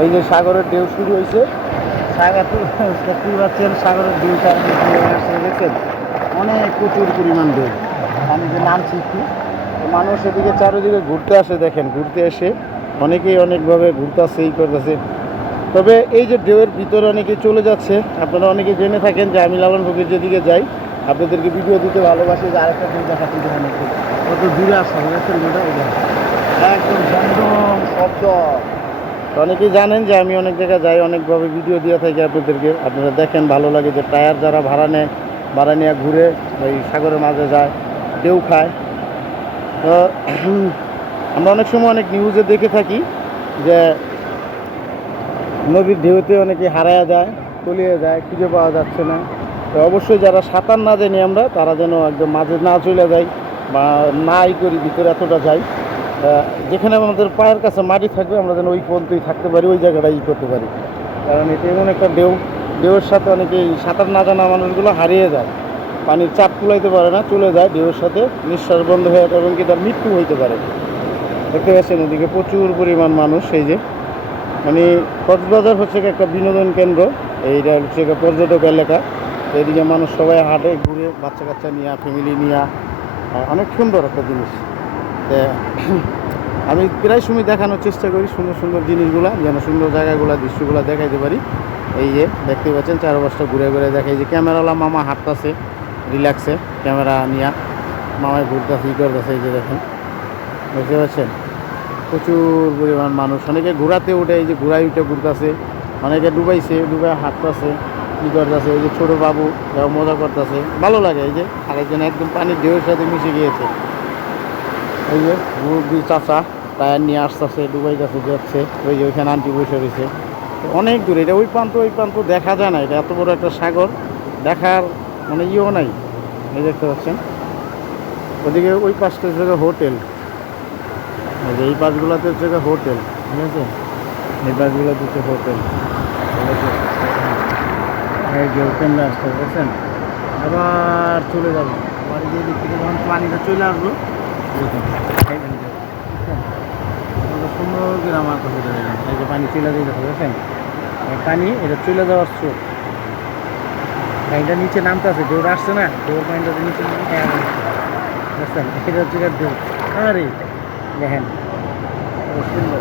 এই যে সাগরের ঢেউ শুরু হয়েছে। সাগর দেখতে পাচ্ছেন সাগরের ঢেউটা দেখছেন? অনেক প্রচুর পরিমাণ ঢেউ। আমি যে নামছি একটু। তো মানুষ এদিকে চারিদিকে ঘুরতে আসে দেখেন ঘুরতে এসে অনেকেই অনেকভাবে ঘুরতে আসছে এই করতেছে। তবে এই যে ঢেউয়ের ভিতরে অনেকে চলে যাচ্ছে আপনারা অনেকে জেনে থাকেন যে আমি লালন ফকির যেদিকে যাই আপনাদেরকে ভিডিও দিতে ভালোবাসি যে আরেকটা ঢেউ দেখাচ্ছি একটু কত দূরে এই দেখেন। একদম ঝমঝম শব্দ। তো অনেকেই জানেন যে আমি অনেক জায়গায় যাই, অনেকভাবে ভিডিও দিয়ে থাকি আপনাদেরকে। আপনারা দেখেন ভালো লাগে যে টায়ার যারা ভাড়া নেয়, ভাড়া নিয়ে ঘুরে ওই সাগরের মাঝে যায়, ঢেউ খায়। তো আমরা অনেক সময় অনেক নিউজে দেখে থাকি যে নদীর ঢেউতে অনেকে হারায়া যায়, তলিয়ে যায়, খুঁজে পাওয়া যাচ্ছে না। তো অবশ্যই যারা সাঁতার না জানি আমরা, তারা যেন একদম মাঝে না চলে যায় বা নাই করি, ভিতরে এতটা যাই। যেখানে আমাদের পায়ের কাছে মাটি থাকবে, আমরা যেন ওই পর্যন্তই থাকতে পারি, ওই জায়গাটাই করতে পারি। কারণ এটা এমন একটা ঢেউ, ঢেউয়ের সাথে অনেকেই সাঁতার না জানা মানুষগুলো হারিয়ে যায়। পানির চাপ তুলাইতে পারে না, চলে যায় ঢেউয়ের সাথে, নিঃশ্বাস বন্ধ হয়ে যায় এবং কি তার মৃত্যু হইতে পারে। দেখতে পাচ্ছেন ওদিকে প্রচুর পরিমাণ মানুষ, এই যে। মানে কক্সবাজার হচ্ছে একটা বিনোদন কেন্দ্র, এইটা হচ্ছে একটা পর্যটক এলাকা। এদিকে মানুষ সবাই হাঁটে, ঘুরে বাচ্চা কাচ্চা নিয়ে ফ্যামিলি নিয়ে। অনেক সুন্দর একটা জিনিস। আমি প্রায় সময় দেখানোর চেষ্টা করি সুন্দর সুন্দর জিনিসগুলা, যেন সুন্দর জায়গাগুলা, দৃশ্যগুলো দেখাইতে পারি। এই যে, দেখতে পাচ্ছেন, চারপাশটা ঘুরে ঘুরে দেখাই যে, ক্যামেরাওয়ালা মামা হাঁটতেছে, রিল্যাক্সে, ক্যামেরা নিয়ে মামায় ঘুরতেছে, ই করতেছে, এই যে দেখেন। বুঝতে পারছেন প্রচুর পরিমাণ মানুষ। অনেকে ঘোরাতে উঠে, এই যে ঘোরাই উঠে ঘুরতেছে, অনেকে ডুবাইছে ডুবাই হাঁটতেছে কী করতেছে, এই যে ছোটো বাবু মজা করতেছে। ভালো লাগে, এই যে, আরেকজন একদম পানির ঢেউয়ের সাথে মিশে গিয়েছে। এই যে মুরব্বী চাচা টায়ার নিয়ে আসতেছে ডুবাই যাচ্ছে যাচ্ছে। ওই যে ওইখানে আন্টি বসে রয়েছে। অনেক দূরে, এটা ওই প্রান্ত ওই প্রান্ত দেখা যায় না। এটা এত বড় একটা সাগর, দেখার মানে ইয়েও নাই। এই দেখতে পাচ্ছেন। ওদিকে ওই পাশটা হচ্ছে হোটেল। এই পাশগুলোতে হচ্ছে হোটেল, ঠিক আছে? এই পাশগুলোতে হচ্ছে হোটেল। এই যে হোটেলটা আসতে বুঝছেন আবার চলে যাব। আবার এই যে এদিক থেকে পানিটা চলে আসব দেখুন, সুন্দর করে আমার কাছে এই যে পানি চলে দিয়ে এই পানি এটা চলে যাওয়ার স্রোত পানিটা নিচে নামতে আছে ঢেউটা আসছে না ঢেউর পানিটা নিচে নামতে বুঝছেন এটা হচ্ছে ঢেউ আরে দেখেন সুন্দর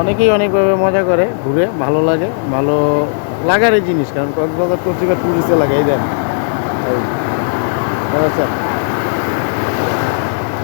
অনেকেই অনেকভাবে মজা করে ঘুরে ভালো লাগে ভালো লাগার এই জিনিস কারণ কক্সবাজার হচ্ছে টুরিস্টে লাগে এই দেন। আচ্ছা।